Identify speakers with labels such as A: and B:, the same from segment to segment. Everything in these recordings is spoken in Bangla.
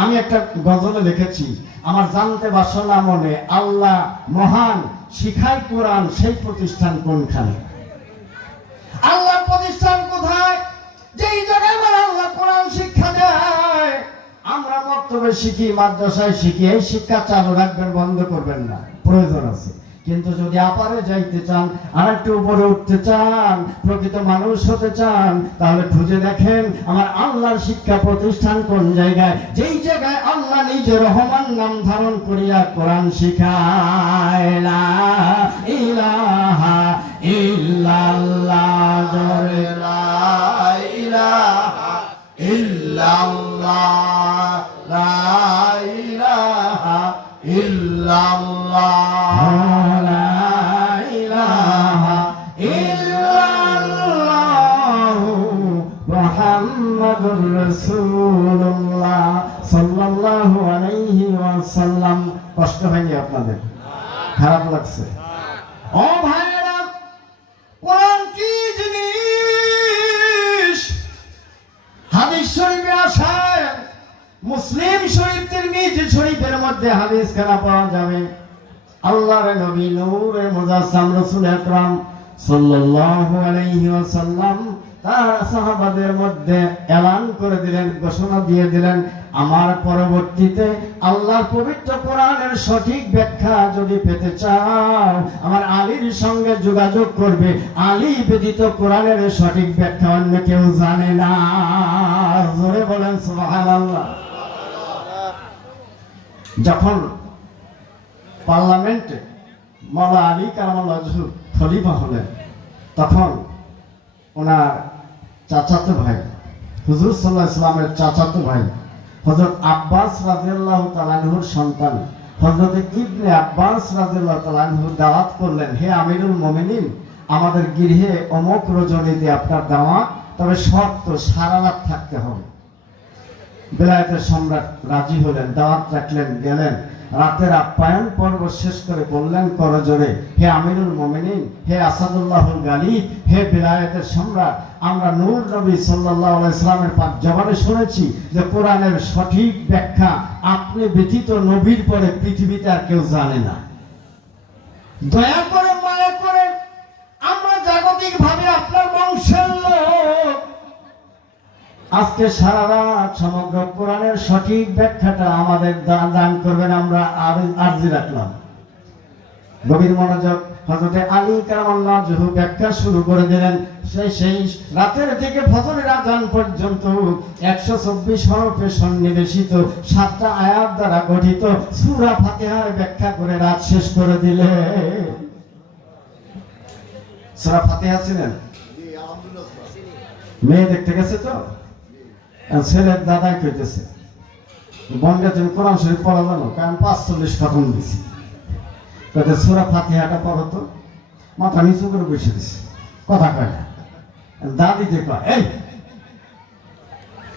A: আমি একটা গজলে লিখেছি, আমার জানতে বাসনা মনে, আল্লাহ মহান, শিখাই কোরআন, সেই প্রতিষ্ঠান কোনখানে? আল্লাহ প্রতিষ্ঠান কোথায়? যেই জায়গায় আমার আল্লাহ কোরআন শিক্ষা দেয়। আমরা বক্তব্যে শিখি, মাদ্রাসায় শিখি, এই শিক্ষা চালু রাখবেন, বন্ধ করবেন না। প্রয়োজন আছে। কিন্তু যদি আপারে যাইতে চান, আর একটু উপরে উঠতে চান, প্রকৃত মানুষ হতে চান, তাহলে খুঁজে দেখেন আমার আল্লাহর শিক্ষা প্রতিষ্ঠান কোন জায়গায়? যেই জায়গায় আল্লাহ নিজে রহমান নাম ধারণ করিয়া কোরআন শিখায় ইলাহা ইল্লাল্লাহ, জোরে ইল্লাল্লাহ। কষ্ট হয়নি আপনাদের? খারাপ লাগছে। ও মুসলিম শরীফ, তিরমিজি শরীফের মধ্যে হাদিস খানা পাওয়া যাবে? আল্লাহর নবী নূরে মুজাসসাম রাসূল আকরাম সাল্লাল্লাহু আলাইহি ওয়াসাল্লাম তার সাহাবাদের মধ্যে এলান করে দিলেন, ঘোষণা দিয়ে দিলেন, আমার পরবর্তীতে আল্লাহর পবিত্র কোরআনের সঠিক ব্যাখ্যা যদি পেতে চাও, আমার আলীর সঙ্গে যোগাযোগ করবে। আলী ব্যতীত কোরআনের সঠিক ব্যাখ্যা অন্য কেউ জানে না। জোরে বলেন, সুবহানাল্লাহ। যখন পার্লামেন্টে মাওলা আলী কালামাল্লাহ খলিফা হলেন, তখন ওনার চাচাতো ভাই। হুজুর সাল্লাহ ইসলামের চাচাতো ভাই। হজরত আব্বাস রাজিয়াল্লাহ তালানহুর সন্তান। হজরত ইবনে আব্বাস রাজিয়াল্লাহ তালানহু দাওয়াত করলেন, হে আমিরুল মোমিনিন, আমাদের গৃহে অমুক রজনীতে আপনার দাওয়াত, তবে শর্ত সারা রাত থাকতে হবে। বেলায়েতের সম্রাট রাজি হলেন, দাওয়াত রাখলেন, গেলেন। রাতের আপ্যায়ন পর্ব শেষ করে বললেন করজোরে হে আমিরুল মোমিনিন, হে আসাদুল্লাহুল গালিব, হে বেলায়েতের সম্রাট, আমরা নূর নবী সাল্লাল্লাহু আলাইহি সাল্লামের পাক জবানে শুনেছি যে কোরআনের সঠিক ব্যাখ্যা আপনি ব্যতীত নবীর পরে পৃথিবীতে আর কেউ জানে না। দয়া করে মায়া করে আমরা জাগতিক ভাবে আপনার বংশের লোক আজকে সারা রাত সমগ্র কোরআনের সঠিক ব্যাখ্যাটা আমাদের দান দান করবেন আমরা আর আর্জি রাখলাম। গভীর মনোযোগ হজরতে আলী কারামাল্লাহ জহু ব্যাখ্যা শুরু করে দিলেন সেই সেই রাতের থেকে ফজরের আজান পর্যন্ত একশো চব্বিশ হরফে সন্নিবেশিত সাতটা আয়াত দ্বারা গঠিত সূরা ফাতিহার ব্যাখ্যা করে রাত শেষ করে দিলে। সূরা ফাতেহা ছিলেন মেয়ে দেখতে গেছে তো? ছেলের দাদাই কইতেছে বনগা তুমি কোরআন শরীফ পড়া জানো? কারণ পাঁচচল্লিশ খতম দিছি। কইতে, সুরা ফাতিহাটা পড়ো তো। মাথা নিচু করে বসে দিছে। কথা কয় না। দাদিতে কয়, এই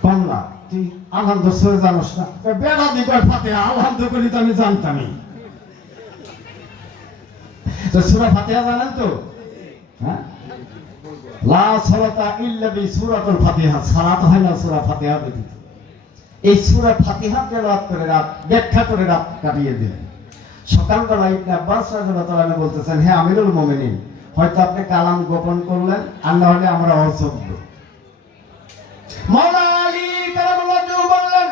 A: কমলা তুই আনন্দ সরে জানোস না? বেড়া দি কয়, ফাতিহা আলহামদু করি তো আমি জানতামই। তো সুরা ফাতিহা জানেন তো? হ্যাঁ? লা সালাতা ইল্লা বি সূরাতুল ফাতিহা। সালাত হয় না সূরা ফাতিহা ব্যতীত। এই সূরা ফাতিহা তেলাওয়াত করে রাত, ব্যাখ্যা করে রাত কাটিয়ে দিলেন। ইবনে আব্বাস রাদিয়াল্লাহু বলতেছেন আমিরুল মুমিনিন, হয়তো আপনি কালাম গোপন করলেন, আর না হলে আমরা অযোগ্য মাওলা আলী কারামাল্লাহু বললেন,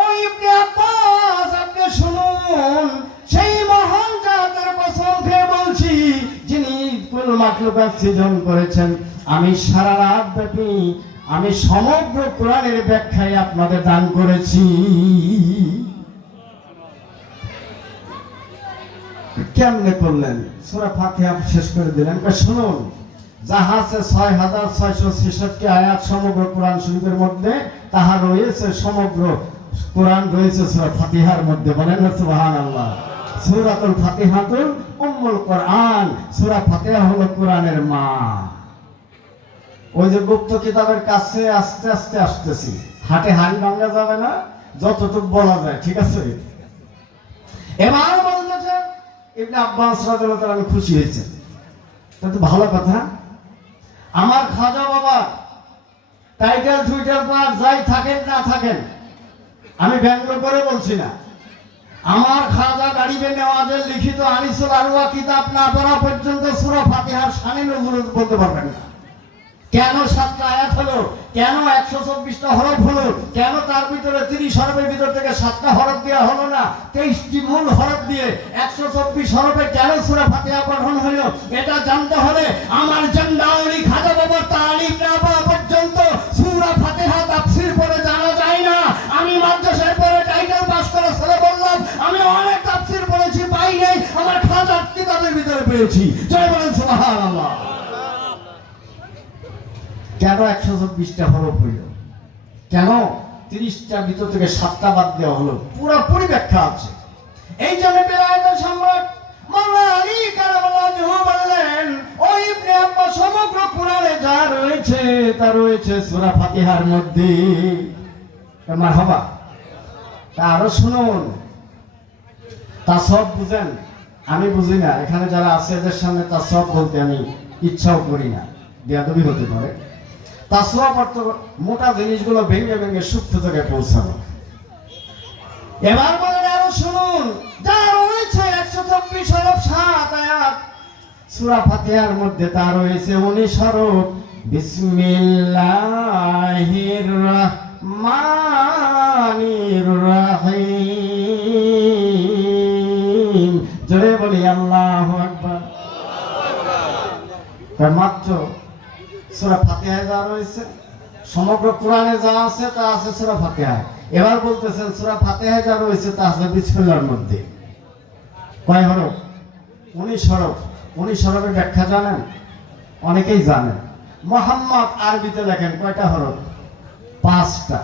A: ও ইবনে আব্বাস, আপনি শুনুন কুল সৃজন করেছেন। আমি সারা রাত ব্যাপী আমি সমগ্র কোরআনের ব্যাখ্যায় আপনাদের দান করেছি। কেমনে করলেন? সুরা ফাতিহা শেষ করে দিলেন। শুনুন। আছে ছয় হাজার ছয়শো ছেষট্টি আয়াত সমগ্র কোরআন শরীফের মধ্যে, তাহা রয়েছে সমগ্র কোরআন রয়েছে সুরা ফাতিহার মধ্যে। বলেন না আল্লাহ সুরাতুল ফাতিহাতুল উম্মুল কোরআন। সূরা ফাতিহা হলো কোরআনের মা। ওই যে গুপ্ত কিতাবের কাছে আস্তে আস্তে আসতেছি। হাটে হাড়ি ভাঙা যাবে না, যতটুকু বলা যায়, ঠিক আছে? এবার বলতেছে ইবনে আব্বাস রাদিয়াল্লাহু আমি খুশি হয়েছে। এটা তো ভালো কথা। আমার খাজা বাবা টাইটেল টুইটার পার যাই থাকেন না থাকেন, আমি ব্যঙ্গ করে বলছি না। আমার খাজা গাড়িবে নেওয়াজের লিখিত আনিসুল আলুয়া কিতাব না পড়া পর্যন্ত সুরা ফাতিহার সানে নজরুল বলতে পারবেন না। কেন সাতটা আয়াত হলো? কেন একশো চব্বিশটা হরফ হলো? কেন তার ভিতরে তিরিশ হরফের ভিতর থেকে সাতটা হরফ দেওয়া হলো না? তেইশটি মূল হরফ দিয়ে একশো চব্বিশ হরফে কেন সুরা ফাতিহা পঠন হলো? এটা জানতে হলে আমার জন্দাউলি খাজা বাবার তালিম না আমি অনেক তাফসির পড়েছি, পাই নাই, আমার খাজার কিতাবের ভিতরে পেয়েছি। জয় বলেন সুবহানাল্লাহ। কেন একশো চব্বিশটা হরফ হইল? কেন? তিরিশটার ভিতর থেকে সাতটা বাদ দেওয়া হলো। পুরোপুরি ব্যাখ্যা আছে। এই জন্য বেলায়েতের সম্রাট মাওলানা আলী কারামাল্লাহু বললেন, ও ইবনে সমগ্র কোরআনে যা রয়েছে, তা রয়েছে সূরা ফাতিহার মধ্যে। মারহাবা। তা আরও শুনুন। তা সব বুঝেন? আমি বুঝি না। এখানে যারা আছে, এদের সামনে তা সব বলতে আমি ইচ্ছাও করি না। বেয়াদবি হতে পারে। তা সব অর্থ মোটা জিনিসগুলো ভেঙে ভেঙে সূক্ষ্ম থেকে পৌঁছানো। এবার বলেন আরও শুনুন। যা রয়েছে, একশো চব্বিশ হরফ, সাত আয়াত। সুরা ফাতিহার মধ্যে তা রয়েছে উনিশ হরফ। বিসমিল্লাহির রহমানির রহিম। বলি, আল্লাহু আকবার। তার মাত্র সূরা ফাতিহায় যা রয়েছে, সমগ্র কোরআনে যা আছে তা আছে সূরা ফাতিহায় এবার বলতেছেন, সূরা ফাতিহায় যা রয়েছে তা আছে বিসমিল্লাহর মধ্যে। কয় হরফ? উনিশ হরফ। উনিশ হরফের ব্যাখ্যা জানেন? অনেকেই জানেন। মোহাম্মদ আরবিতে লেখেন কয়টা হরফ? পাঁচটা।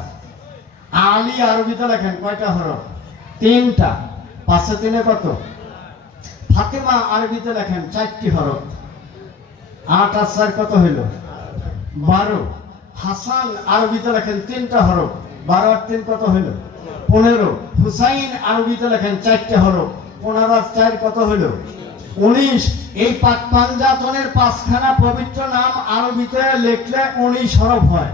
A: আলী আরবিতে লেখেন কয়টা হরফ? তিনটা। পাঁচে তিনে কত? ফাতেমা আরবিতে লেখেন, চারটি হরফ। আট আর চার, কত হইল? বারো। হাসান আরবিতে লেখেন, তিনটা হরফ। বারো আর তিন, কত হইল? পনেরো। হুসাইন আরবিতে লেখেন, চারটে হরফ। পনেরো আর চার, কত হইল? উনিশ। এই পাক পাঞ্জাতনের পাঁচখানা পবিত্র নাম আরবিতে লিখলে উনিশ হরফ হয়।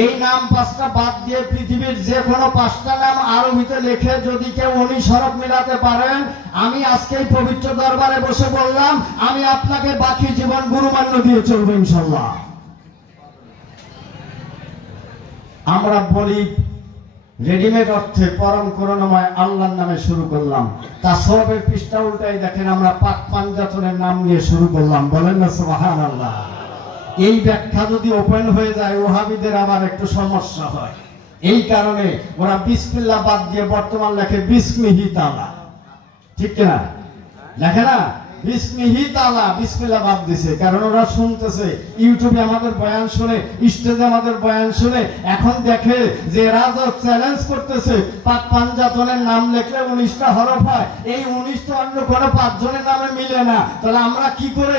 A: এই নাম পাঁচটা বাদ দিয়ে পৃথিবীর যে কোনো পাঁচটা নাম আরবিতে লিখে যদি কেউ উনিশ হরফ মিলাতে পারেন আমি আজকে পবিত্র দরবারে বসে বললাম, আমি আপনাকে বাকি জীবন গুরুমান্য দিয়ে চলবো ইনশাল্লাহ। আমরা বলি, রেডিমেড অর্থে পরম করুণাময় আল্লাহর নামে শুরু করলাম। তা সবের পৃষ্ঠা উল্টাই দেখেন, আমরা পাক পাঞ্জাতনের নাম নিয়ে শুরু করলাম। বলেন না সুবাহান আল্লাহ এই ব্যাখ্যা যদি ওপেন হয়ে যায়, ওহাবিদের আবার একটু সমস্যা হয়। এই কারণে ওরা বিসমিল্লা বাদ দিয়ে বর্তমান লেখে বিসমিহি তালা ঠিক কিনা? লেখে না? নাম লিখলে উনিশটা হরফ হয়, এই উনিশটা অন্য কোনো পাঁচজনের নামে মিলে না। তাহলে আমরা কি করে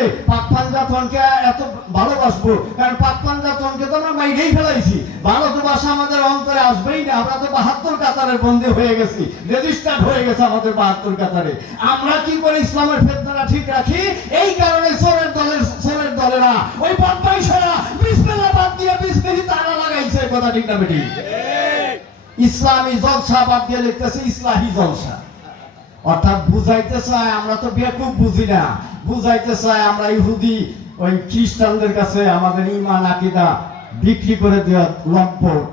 A: এত ভালোবাসবো? কারণ পাক পাঞ্জাতনকে তো আমরা মাইরেই ফেলাইছি। ভাষা আমাদের অন্তরে আসবেই না, আমরা তো বাহাত্তর কাতারে বন্দী হয়ে গেছি, রেজিস্টার্ড হয়ে গেছে আমাদের বাহাত্তর কাতারে। আমরা কি করে ইসলামের ঠিক রাখি। এই কারণে সোরের দলের সোরের দলেরা, ওই বদমাইশেরা বিসমিল্লাহ বাদ দিয়ে বিসমিল্লাহ তারা লাগাইছে। কথা ঠিক না বেটি? ইসলামী জলসা বাদ দিয়ে লিখতেছে ইসলাহি জলসা। অর্থাৎ বুঝাইতে চায়, আমরা তো বেকুব বুঝি না। বুঝাইতে চায়, আমরা ইহুদি, ওই খ্রিস্টানদের কাছে আমাদের ইমান আকিদা বিক্রি করে দেওয়া লম্পট।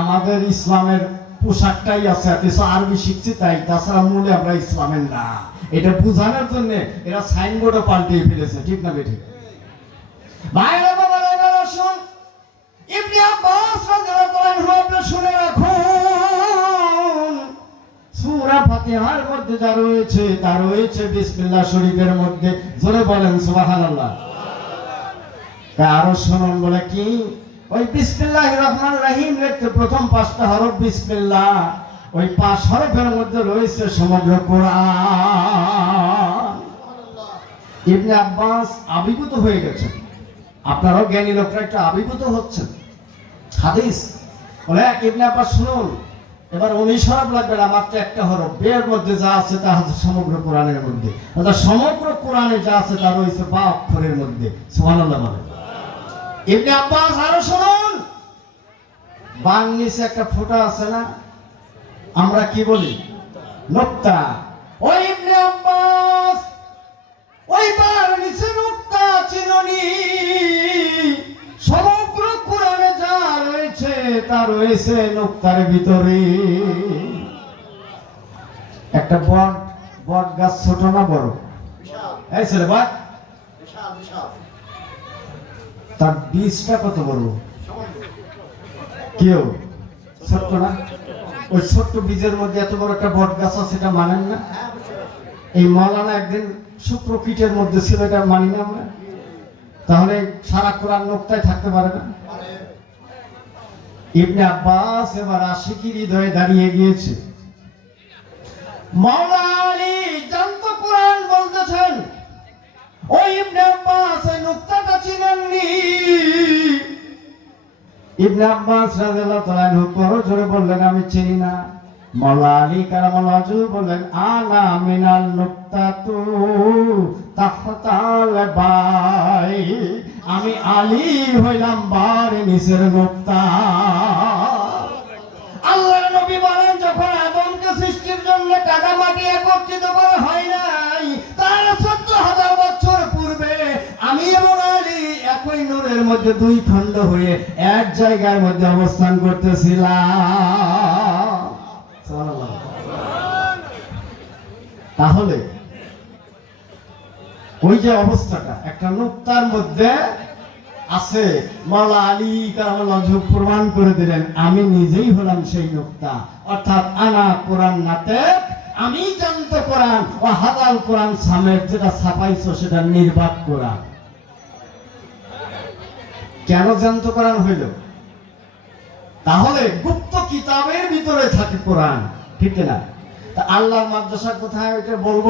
A: আমাদের ইসলামের পোশাকটাই আছে কিছু আরবি শিখছি তাই, তাছাড়া মূলে আমরা ইসলামের না। এটা বোঝানোর জন্য এরা সাইনবোর্ডও পাল্টিয়ে ফেলেছে, ঠিক না বেঠিক মধ্যে রয়েছে, তা রয়েছে শরীফের মধ্যে। জোরে বলেন তা বলে কি? ওই প্রথম পাঁচটা হরফ বিসমিল্লাহ। ওই পাঁচ হরফের মধ্যে রয়েছে সমগ্র কোরআন। ইবনে আব্বাস আবির্ভূত হয়ে গেছেন। আপনারাও জ্ঞানী লোকরা একটু আবির্ভূত হচ্ছেন। হাদিস। বলে ইবনে আব্বাস, শুনুন। এবার উনিশ হরফ লাগবে না, মাত্র একটা হরফ বের মধ্যে যা আছে তা হচ্ছে সমগ্র কোরআনের মধ্যে। অর্থাৎ সমগ্র কোরআনে যা আছে তা রয়েছে বা অক্ষরের মধ্যে। সুবহানাল্লাহ বলে ইবনে আব্বাস আরও শুনুন। বাং নিচে একটা ফোঁটা আছে না? আমরা কি বলি? নোক্তা। ওই আব্বাস, ওই বার নিচে নোক্তা চিননি সমগ্র কোরআনে যা রয়েছে, তা রয়েছে নোক্তার ভিতরে। একটা বট বট গাছ ছোট না বড়? এই ছেলে বট। তার বীজটা কত বড়? কেউ? ছোট্ট না? ওই ছোট্ট বীজের মধ্যে এত বড় একটা বট গাছ আছে সেটা মানেন না? এই মৌলানা একদিন শুক্র কীটের মধ্যে ছিল, এটা মানি না আমরা? তাহলে সারা কোরআন নোক্তায় থাকতে পারে না? ইবনে আব্বাস এবার আশিকির হৃদয়ে দাঁড়িয়ে গিয়েছে। মাওলা আলী জানত কোরআন বলতেছেন ওই ইবনে আব্বাস নুক্তাটা চিনেননি। ইবনে আব্বাস রাদিয়াল্লাহু তাআলা বড় জোরে বললেন, আমি চিনি না। মাওলা আলী কারামাল ওয়াজহু বললেন আনা মিনাল নুক্তাতু তাহতাল বাই। আমি আলী হইলাম বার নিচের নুক্তা। আল্লাহ নবী বলেন, যখন আদমকে সৃষ্টির জন্য কাদা মাটি একত্রিত করা হয় নাই, তার চোদ্দ হাজার বছর পূর্বে আমি এবং একই নূরের মধ্যে দুই খণ্ড হয়ে এক জায়গার মধ্যে অবস্থান করতেছিলাম। তাহলে ওই যে অবস্থাটা, একটা নুক্তার মধ্যে আছে, মাওলা আলী কারামাল্লাহ প্রমাণ করে দিলেন, আমি নিজেই হলাম সেই নুক্তা। অর্থাৎ আনা কোরআন নাতে আমি জানতে কোরআন, ও হাজাল কোরআন সামের যেটা ছাপাইছো সেটা নির্বাক কোরআন। কেন জানত কোরআন হইল? তাহলে গুপ্ত কিতাবের ভিতরে থাকে কোরআন, ঠিক না তা আল্লাহর মাদ্রাসা কোথায় ওইটা বলব?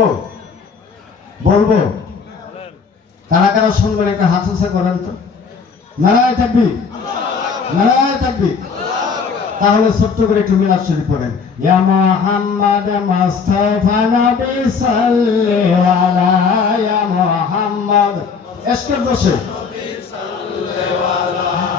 A: বলব? তারা কারা শুনবেন একটা হাত উঁচা করেন তো। নারায় থাকবি নারায় থাকবি তাহলে ছোট্ট করে একটু মিলাদ শরীফ পড়েন। ইয়া মুহাম্মদ নবী সাল্লাল্লাহু এসকের বসে।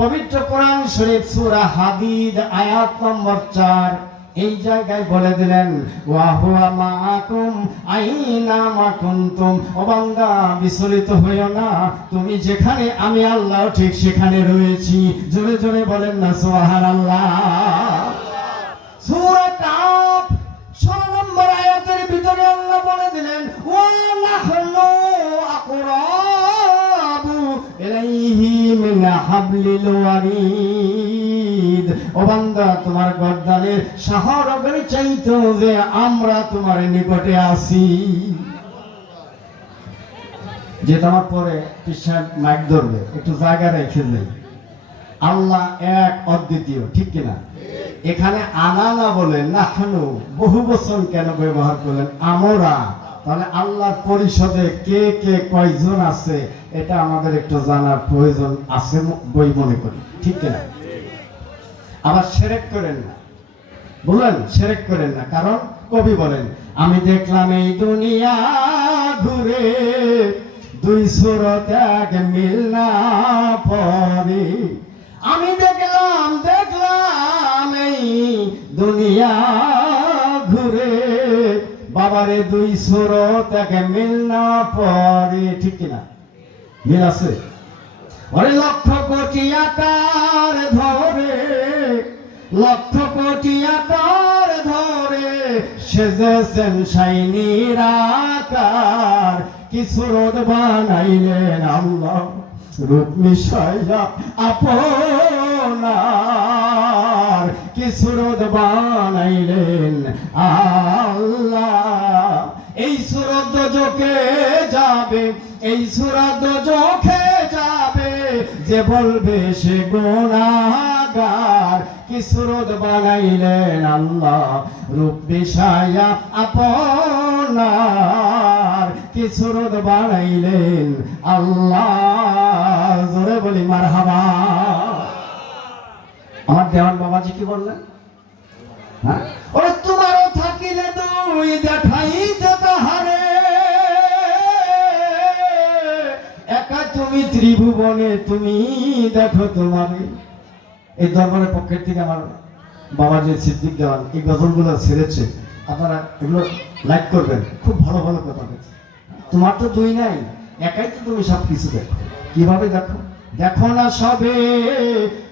A: পবিত্র কোরআন শরীফ হাদিদ, আয়াত নম্বর 4 এই জায়গায় বলে দিলেন বিচলিত হইও না। তুমি যেখানে, আমি আল্লাহ ঠিক সেখানে রয়েছি। জোরে জোরে বলেন না কাফ 16 নম্বর আয়াতের ভিতরে আল্লাহ বলে দিলেন, ওয়া নাহনু মিন তোমার যে আমরা তোমার নিকটে আছি। যে তোমার পরে পিসার মাইক ধরবে, একটু জায়গা রেখে দেয় আল্লাহ এক অদ্বিতীয়, ঠিক কিনা? এখানে আনা না বলে নাহনু বহু বছর কেন ব্যবহার করলেন? আমরা তাহলে আল্লাহর পরিষদে কে কে কয়জন আছে, এটা আমাদের একটু জানার প্রয়োজন আছে বই মনে করি। ঠিক কিনা? আবার সেরেক করেন না। বলেন, সেরেক করেন না। কারণ কবি বলেন, আমি দেখলাম এই দুনিয়া ঘুরে দুই সুরত এক মিল না পরে আমি দেখলাম দেখলাম এই দুনিয়া বাবারে দুই সুরত এক মিল না পরে ঠিক কিনা? মিল আছে? ওরে লক্ষ কোটি আকার ধরে, লক্ষ কোটি আকার ধরে, সেজেছেন সাইনির আকার কিছু রোদ বানাইলেন আল্লাহ। রূপ মিশাইয়া আপনার কিছু রোদ বানাইলেন। আল্লাহ, এই সুরদ চোখে যাবে, এই সুরদ চোখে যাবে, যে বলবে সে গোনা গার কি সুরত বানাইলেন আল্লাহ? রূপ বিষায়া আপনার, কি সুরত বানাইলেন আল্লাহ? জোরে বলি, মারহাবা। আমার দেওয়ান বাবাজি কি বললেন? হ্যাঁ? তোমারও থাকিলে দুই দেখাইতে তাহারে। একা তুমি ত্রিভুবনে তুমি দেখো তোমারে। এই দরবারের পক্ষের থেকে আমার বাবা যে সিদ্দিক দেওয়ান, এই গজলগুলো ছেড়েছে। আপনারা এগুলো লাইক করবেন। খুব ভালো ভালো কথা বলছে। তোমার তো দুই নাই, একাই তো তুমি সব কিছু দেখো। কীভাবে দেখো? দেখো না সবে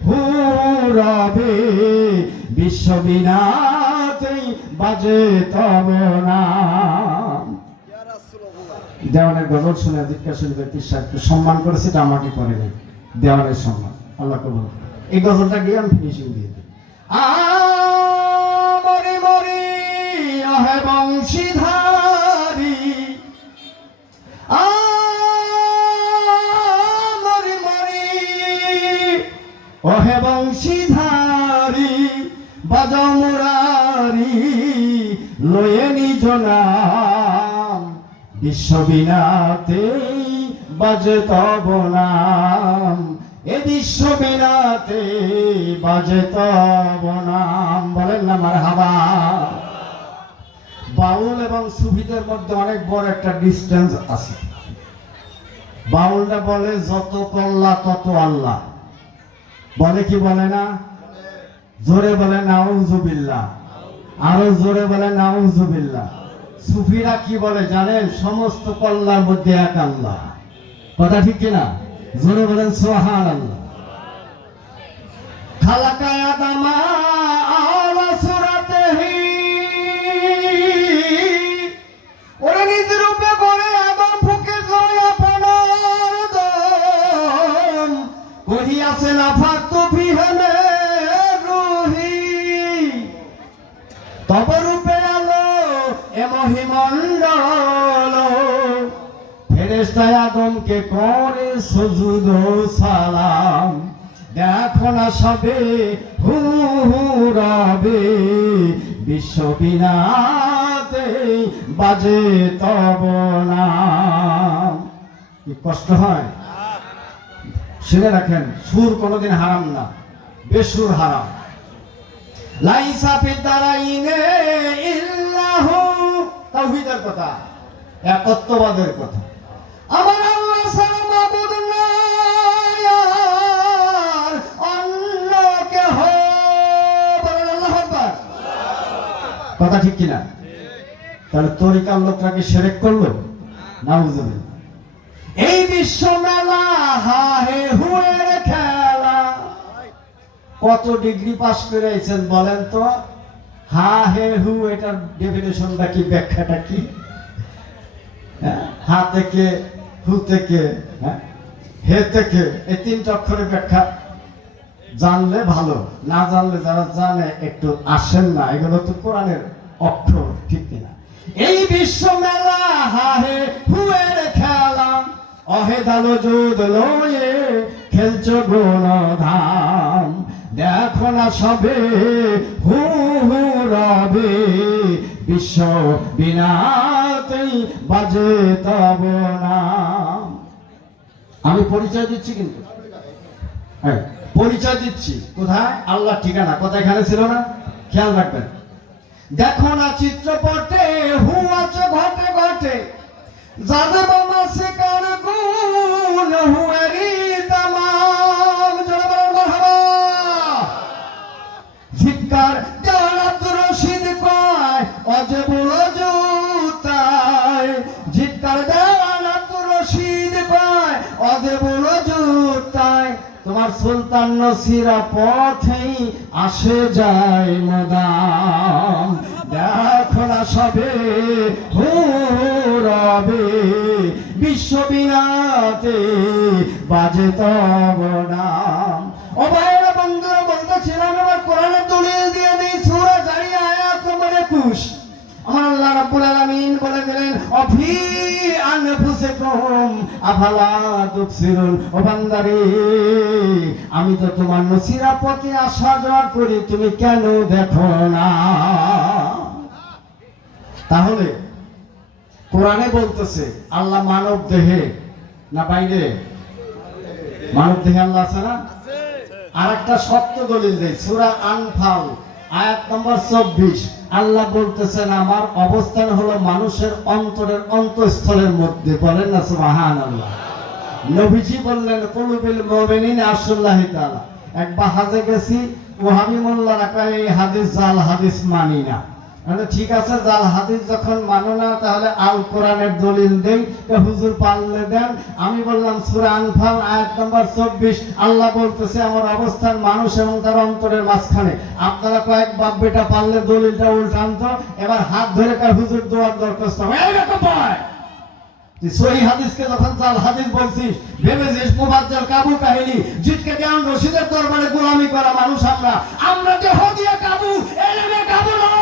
A: হুরবে বিশ্ববিনাতেই বাজে তব না দেওয়ানের গজল শুনে, জিজ্ঞাসা ব্যক্তি সাহেবকে সম্মান করেছে, এটা আমাকে করে করেনি দেওয়ানের সম্মান, আল্লাহ কবুল। এই গজলটা আমি ফিনিশিং দিয়ে দিই। মরি মরি আহে বংশীধারী। মরি মরি ওহে বংশীধারী, বাজাও মুরারি, লয়ে নিজ নাম। বাজে তব নাম। বিশ্ববিনাতে বাজে তব নাম বলেন না মার হাবা বাউল এবং সুফিদের মধ্যে অনেক বড় একটা ডিস্টেন্স আছে। বাউলটা বলে, যত কল্লা, তত আল্লাহ। বলে কি বলে না? জোরে বলে নাউজুবিল্লা আরও জোরে বলে নাউজুবিল্লা সুফিরা কি বলে জানেন? সমস্ত কল্লার মধ্যে এক আল্লাহ। কথা ঠিক কিনা? জোরে বলেন সোহান আল্লাহ আলা সুরাতেহি ওরে নিজ রূপে বলে আদম, ফুকে জয় আপনার দম। কহিয়াছে লাফা তো বিহনে রুহি। তব রূপে আলো এ মহিমণ্ডল। ফেরেস্তায় আদমকে করে সালাম। দেখো না সবে হু হু রবে বিশ্ববিনাতে বাজে তব নাম। কি কষ্ট হয়? শুনে রাখেন, সুর কোনোদিন হারাম না, বেসুর হারাম। লাইসা ফিদ্দারাইনে ইল্লাহু, তাওহীদের কথা, একত্ববাদের কথা। আমার কথা ঠিক কিনা? তাহলে তরিকার লোকরা কি সেরেক করল? নাউজুবিল্লাহ এই বিশ্ব মেলা হাহে হুয়ের খেলা। কত ডিগ্রি পাস করে আইছেন বলেন তো? হা হে হু এটার ডেফিনেশনটা কি ব্যাখ্যাটা কি? হ্যাঁ, হা থেকে হু থেকে হ্যাঁ, হে থেকে এই তিনটা অক্ষরের ব্যাখ্যা জানলে ভালো না জানলে যারা জানে একটু আসেন না এগুলো তো কোরআনের অক্ষর ঠিক কিনা? এই বিশ্ব মেলা হাহে হুয়ের খেলা। অহে দালো যুদ লয়ে খেলছ গুণ ধাম দেখো না সবে, হু হু রবে। বিশ্ব বিনাতেই বাজে তব নাম। আমি পরিচয় দিচ্ছি কিন্তু। হ্যাঁ পরিচয় দিচ্ছি। কোথায়? আল্লাহ ঠিকানা। কথা এখানে ছিল না? খেয়াল রাখবেন। দেখো না চিত্রপটে হু আছে ঘটে ঘটে। যাদের মাসে কার গুণ হুয়ারি সুলতান নসিরা পথেই আসে যায় মদাম দেখো না সবে রবে বিশ্ববিনাতে বাজে তব নাম। ও ভাইরা বন্ধুরা বলতেছিলাম এবার কোরআনের দলিল দিয়ে দিই, সূরা জারিয়া আয়াত নম্বর 21 আমার আল্লাহ রাব্বুল আলামিন বলে গেলেন অফি আমি তো তোমার নসিরা পথে আসা যাওয়া করি তুমি কেন দেখো না? তাহলে কোরআনে বলতেছে আল্লাহ মানব দেহে না বাইরে? মানব দেহে আল্লাহ আছে না? আর একটা সত্য দলিল দেয় সুরা আনফাল আয়াত নম্বর চব্বিশ। আল্লাহ বলতেছেন, আমার অবস্থান হলো মানুষের অন্তরের অন্তঃস্থলের মধ্যে। বলেন না সুবাহান আল্লাহ নবীজি বললেন, কলুবিল মোমেনিন আসল্লাহ তাআলা। একবার হাজে গেছি ওহাবি মোল্লারা এই হাদিস জাল হাদিস মানি না। মানে ঠিক আছে জাল হাদিস যখন মানো না, তাহলে আল কোরআনের দলিল কে হুজুর পারলে দেন। আমি বললাম, সূরা আনফাল, আয়াত নম্বর 24 আল্লাহ বলতেছে, আমার অবস্থান মানুষ এবং তার অন্তরের মাঝখানে। আপনারা কয়েক বাপ বেটা পারলে দলিলটা উল্টান তো এবার হাত ধরে কার হুজুর, দোয়ার দরখাস্ত এই রকম বয় তুই সহি হাদিসকে যখন জাল হাদিস বলছিস, ভেবেছিস মুবাজ্জাল কাবু কাহিনী জিতকে দেওয়ান রশিদের দরবারে গোলামি করা মানুষ আমরা। আমরা দেহ দিয়ে কাবু, এলেমে কাবু নয়।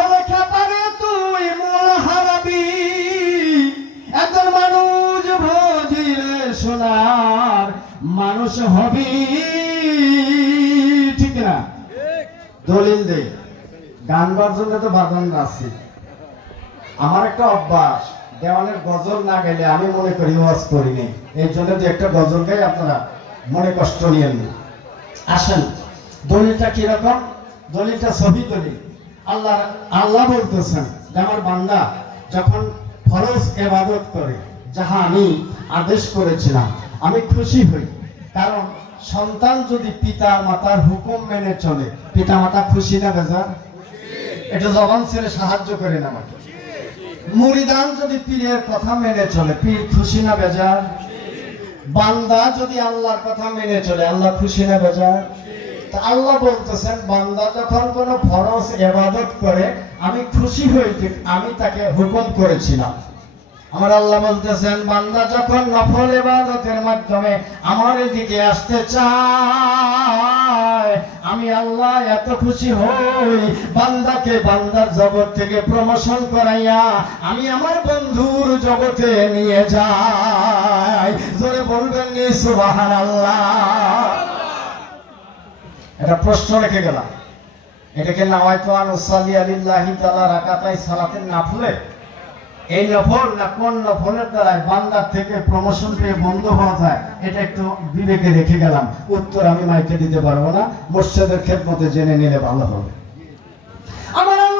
A: মানুষ হবি। ঠিক না? দলিল দে। গান গর্জনে তো বাদন আছে আমার একটা অভ্যাস দেওয়ানের গজল না গেলে আমি মনে করি ওয়াজ করিনি এই জন্য যে একটা গজল গাই, আপনারা মনে কষ্ট নিয়েন না। আসেন, দলিলটা কীরকম? দলিলটা সহি দলিল। আল্লাহ আল্লাহ বলতেছেন যে আমার বান্দা যখন ফরজ এবাদত করে, যাহা আমি আদেশ করেছিলাম, আমি খুশি হই। কারণ সন্তান যদি পিতা মাতার হুকুম মেনে চলে, পিতা মাতা খুশি না বেজার? এটা জবান ছেড়ে সাহায্য করেন আমাকে। মুরিদান যদি পীরের কথা মেনে চলে, পীর খুশি না বেজার? বান্দা যদি আল্লাহর কথা মেনে চলে, আল্লাহ খুশি না বেজার? তা আল্লাহ বলতেছেন, বান্দা যখন কোন ফরজ ইবাদত করে, আমি খুশি যে আমি তাকে হুকুম করেছিলাম। আমার আল্লাহ বলতেছেন, বান্দা যখন নফল ইবাদতের মাধ্যমে আমার দিকে আসতে চায়, আমি আল্লাহ এত খুশি হই, বান্দাকে বান্দার জগৎ থেকে প্রমোশন করাইয়া আমি আমার বন্ধুর জগতে নিয়ে যাই। জোরে বলবেন নি সুবাহান আল্লাহ এটা প্রশ্ন রেখে গেলাম। এটাকে নাওয়াইতো আনুসালি আলিল্লাহি তাআলা রাকাতাই সালাতের নাফলে। এই নফল না কোন নফলের দ্বারা বান্দার থেকে প্রমোশন পেয়ে বন্ধ হওয়া যায়, এটা একটু বিবেকে রেখে গেলাম। উত্তর আমি মাইকে দিতে পারব না, মোর্শেদের খেদমতে জেনে নিলে ভালো হবে। আমার আমি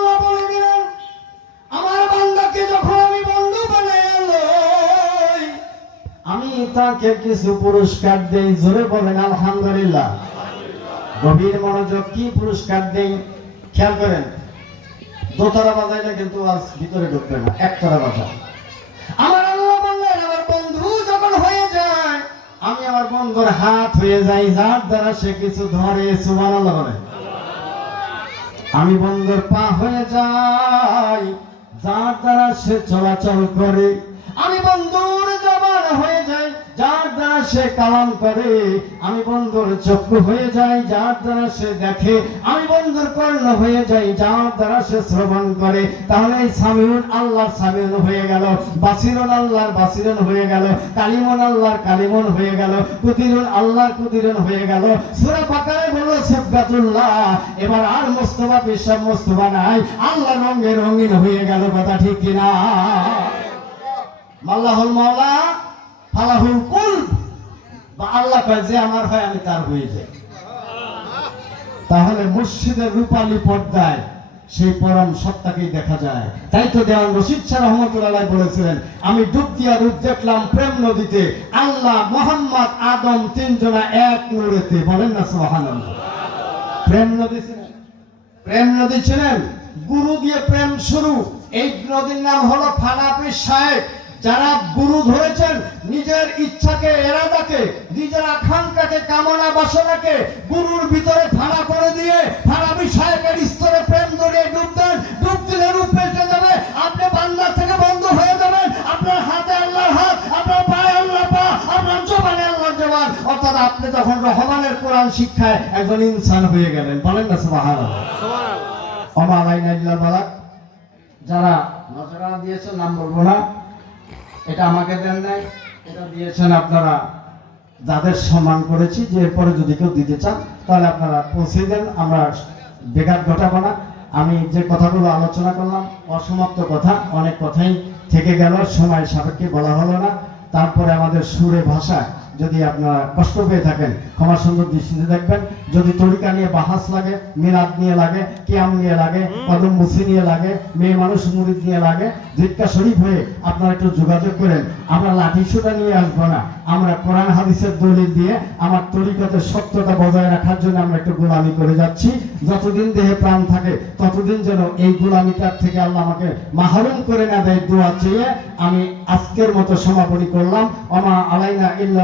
A: আমি তাকে কিছু পুরস্কার দেই, জোরে বলেন, আলহামদুলিল্লাহ। গভীর মনোযোগ কি পুরস্কার দেই? খেয়াল করেন দোতারা বাজাইলে কিন্তু আজ ভিতরে ঢুকবে না একতারা বাজা আমার আল্লাহ বললেন, আমার বন্ধু যখন হয়ে যায়, আমি আমার বন্ধুর হাত হয়ে যাই, যার দ্বারা সে কিছু ধরে সুমান আল্লাহ বলে আমি বন্ধুর পা হয়ে যাই, যার দ্বারা সে চলাচল করে আমি বন্ধুর জবান হয়ে যাই যার দ্বারা সে কালাম করে, আমি বন্ধুর চক্ষু হয়ে যাই, যার দ্বারা সে দেখে, আমি বন্ধুর কর্ণ হয়ে যাই, যার দ্বারা সে শ্রবণ করে। তাহলে সামিউন আল্লাহর সামিউন হয়ে গেল বাসিরুন আল্লাহর বাসিরুন হয়ে গেল, কালিমন আল্লাহর কালিমন হয়ে গেল কুদিরুন আল্লাহর কুদিরুন হয়ে গেল। সূরা বাকারায় বলল সিফাতুল্লাহ এবার আর মুস্তফা পেশাব মুস্তফা নাই, আল্লাহ রঙে রঙিন হয়ে গেল, কথা ঠিক কিনা? মাল্লাহুল মাওলা ফালাহুল কুল। বা আল্লাহ কয়, যে আমার হয়, আমি তার হয়ে যাই। তাহলে মসজিদের রূপালী পর্দায় সেই পরম সত্তাকেই দেখা যায়। তাই তো দেওয়ান রশিদ শাহ রহমতুল্লাহ বলেছিলেন, আমি ডুব দিয়া রূপ দেখলাম প্রেম নদীতে, আল্লাহ মোহাম্মদ আদম তিনজনা এক নূরেতে। বলেন না সোহান প্রেম নদী ছিলেন। প্রেম নদী ছিলেন। গুরু দিয়ে প্রেম শুরু। এই নদীর নাম হলো ফানাপি সাহেব। যারা গুরু ধরেছেন নিজের ইচ্ছাকে এরাদাকে নিজের আকাঙ্ক্ষাকে কামনা বাসনাকে গুরুর ভিতরে ফানা করে দিয়ে ফানাপি সাহেবের স্তরে প্রেম ধরিয়ে ডুব দেন। ডুব দিলে রূপ পেটে যাবে আপনি বান্দা থেকে বন্ধ হয়ে যাবেন। আপনার হাতে আল্লাহর হাত আপনার পায়ে আল্লাহ পা আপনার জবানে আল্লাহর জবান। অর্থাৎ আপনি তখন রহমানের কোরআন শিক্ষায় একজন ইনসান হয়ে গেলেন বলেন না সুবহানাল্লাহ। অমা আলাইনা ইল্লা বালাক। যারা নজরানা দিয়েছেন নাম বলব না। এটা আমাকে দেন নাই, এটা দিয়েছেন আপনারা যাদের সম্মান করেছি, যে এরপরে যদি কেউ দিতে চান, তাহলে আপনারা পৌঁছে দেন, আমরা বেকার ঘটাবো না। আমি যে কথাগুলো আলোচনা করলাম, অসমাপ্ত কথা, অনেক কথাই থেকে গেল সময় সাপেক্ষে বলা হলো না। তারপরে আমাদের সুরে ভাষায় যদি আপনারা কষ্ট পেয়ে থাকেন ক্ষমা সুন্দর দৃষ্টিতে দেখবেন যদি তরিকা নিয়ে বাহাস লাগে মিলাদ নিয়ে লাগে কিয়াম নিয়ে লাগে কদম মুসি নিয়ে লাগে মেয়ে মানুষ মুরিদ নিয়ে লাগে জিটকা শরীফ হয়ে আপনারা একটু যোগাযোগ করেন আমরা লাঠি সুটা নিয়ে আসব না। আমরা কোরআন হাদিসের দলিল দিয়ে আমার তরিকতের সত্যতা বজায় রাখার জন্য আমরা একটু গোলামি করে যাচ্ছি। যতদিন দেহে প্রাণ থাকে ততদিন যেন এই গোলামিটার থেকে আল্লাহ আমাকে মাহরুম করে না দেয় দোয়া চেয়ে আমি আজকের মতো সমাপনী করলাম। আমা আলাইনা ইল্লা